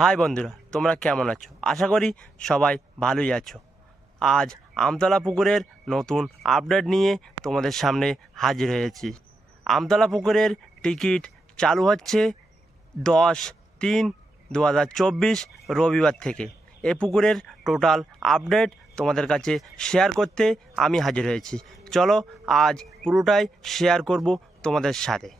High বন্ধুরা, তোমরা কেমন আছো? আশা করি সবাই ভালোই আছো। আজ আমতলা পুকুরের নতুন আপডেট নিয়ে তোমাদের সামনে হাজির হয়েছি। আমতলা পুকুরের টিকিট চালু হচ্ছে 10/3/2024 রবিবার থেকে। এ পুকুরের টোটাল আপডেট তোমাদের কাছে শেয়ার করতে আমি হাজির হয়েছি। চলো আজ পুরোটাই শেয়ার করব তোমাদের সাথে।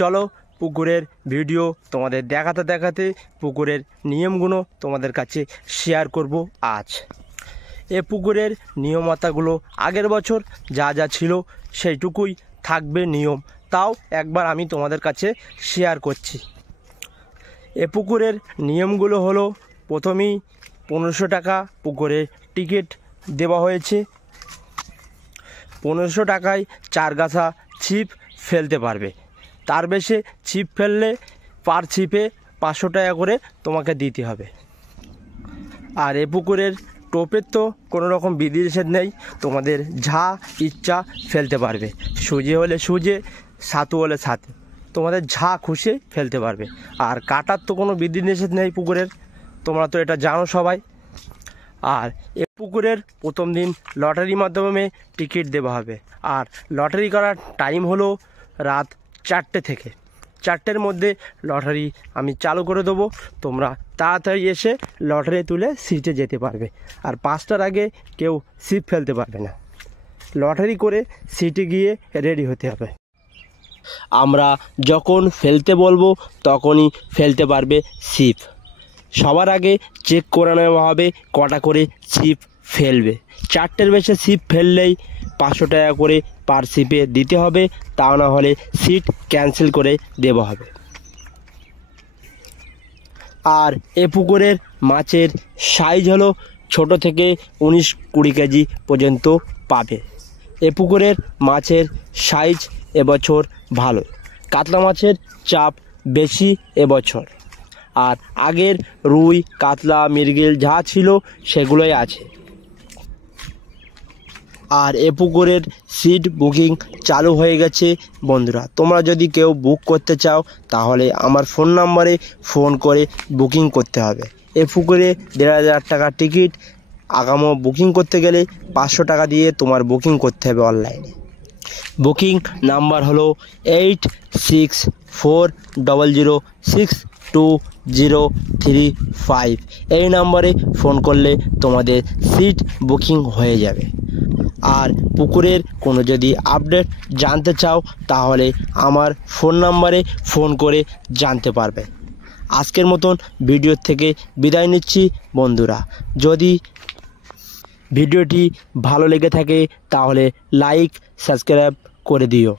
চলো পুকুরের ভিডিও তোমাদের দেখাতে দেখাতে পুকুরের নিয়মগুলো তোমাদের কাছে শেয়ার করব আজ। এ পুকুরের নিয়মতাগুলো আগের বছর যা যা ছিল সেইটুকুই থাকবে নিয়ম, তাও একবার আমি তোমাদের কাছে শেয়ার করছি। এ পুকুরের নিয়মগুলো হলো, প্রথমেই 1500 টাকা পুকুরের টিকিট দেওয়া হয়েছে। 1500 টাকায় 4 গাছা ছিপ ফেলতে পারবে। তার বেশি ছিপ ফেললে পার ছিপে 500 টাকা করে তোমাকে দিতে হবে। আর এ পুকুরের টোপের তো কোনো রকম বিধিনিষেধ নেই, তোমাদের যা ইচ্ছা ফেলতে পারবে। সুজে হলে সুজে, সাতু হলে সাতু, তোমাদের যা খুশি ফেলতে পারবে। আর কাটার তো কোনো বিধিনিষেধ নেই পুকুরের, তোমরা তো এটা জানো সবাই। আর এ পুকুরের প্রথম দিন লটারির মাধ্যমে টিকিট দেওয়া হবে। আর লটারি করার টাইম হলো রাত 4টে থেকে। 4টের মধ্যে লটারি আমি চালু করে দেবো, তোমরা তাড়াতাড়ি এসে লটারি তুলে সিটে যেতে পারবে। আর 5টার আগে কেউ ছিপ ফেলতে পারবে না। লটারি করে সিটে গিয়ে রেডি হতে হবে। আমরা যখন ফেলতে বলবো তখনই ফেলতে পারবে ছিপ। সবার আগে চেক করে নেওয়া হবে কটা করে ছিপ ফেলবে। 4টের বেশি ছিপ ফেললেই 500 টাকা করে পার ছিপে দিতে হবে, তা না হলে সিট ক্যান্সেল করে দেওয়া হবে। আর এ পুকুরের মাছের সাইজ হলো ছোট থেকে 19-20 কেজি পর্যন্ত পাবে। এ পুকুরের মাছের সাইজ এবছর ভালো, কাতলা মাছের চাপ বেশি এবছর। আর আগের রুই, কাতলা, মৃগেল যা ছিল সেগুলোই আছে। আর এ পুকুরের সিট বুকিং চালু হয়ে গেছে বন্ধুরা। তোমরা যদি কেউ বুক করতে চাও তাহলে আমার ফোন নাম্বারে ফোন করে বুকিং করতে হবে। এ পুকুরে 1500 টাকা টিকিট। আগামো বুকিং করতে গেলে 500 টাকা দিয়ে তোমার বুকিং করতে হবে অনলাইনে। বুকিং নাম্বার হলো 8640062035। এই নাম্বারে ফোন করলে তোমাদের সিট বুকিং হয়ে যাবে। আর পুকুরের কোনো যদি আপডেট জানতে চাও তাহলে আমার ফোন নাম্বারে ফোন করে জানতে পারবে। আজকের মতন ভিডিও থেকে বিদায় নিচ্ছি বন্ধুরা। যদি ভিডিওটি ভালো লেগে থাকে তাহলে লাইক সাবস্ক্রাইব করে দিও।